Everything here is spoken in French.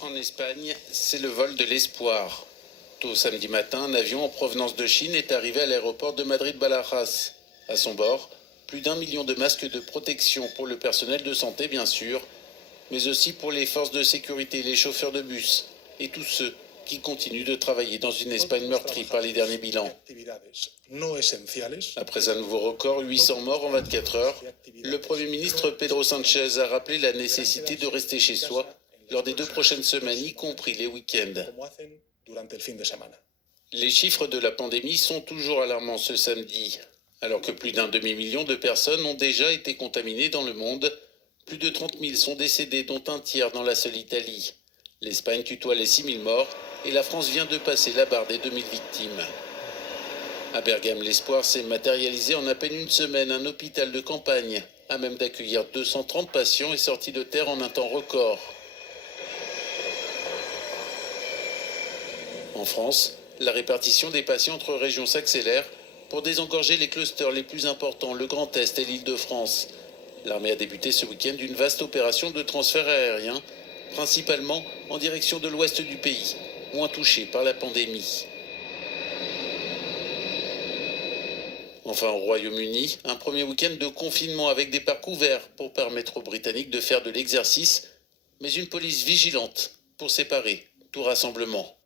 En Espagne, c'est le vol de l'espoir. Tôt samedi matin, un avion en provenance de Chine est arrivé à l'aéroport de Madrid-Barajas. À son bord, plus d'1 million de masques de protection pour le personnel de santé, bien sûr, mais aussi pour les forces de sécurité, les chauffeurs de bus et tous ceux qui continuent de travailler dans une Espagne meurtrie par les derniers bilans. Après un nouveau record, 800 morts en 24 heures, le Premier ministre Pedro Sánchez a rappelé la nécessité de rester chez soi lors des 2 prochaines semaines, y compris les week-ends. Les chiffres de la pandémie sont toujours alarmants ce samedi. Alors que plus d'un demi-million de personnes ont déjà été contaminées dans le monde, plus de 30 000 sont décédés, dont un tiers dans la seule Italie. L'Espagne tutoie les 6 000 morts et la France vient de passer la barre des 2 000 victimes. À Bergame, l'espoir s'est matérialisé en à peine une semaine. Un hôpital de campagne, à même d'accueillir 230 patients, est sorti de terre en un temps record. En France, la répartition des patients entre régions s'accélère pour désengorger les clusters les plus importants, le Grand Est et l'Île-de-France. L'armée a débuté ce week-end une vaste opération de transfert aérien, principalement en direction de l'ouest du pays, moins touché par la pandémie. Enfin, au Royaume-Uni, un premier week-end de confinement avec des parcs ouverts pour permettre aux Britanniques de faire de l'exercice, mais une police vigilante pour séparer tout rassemblement.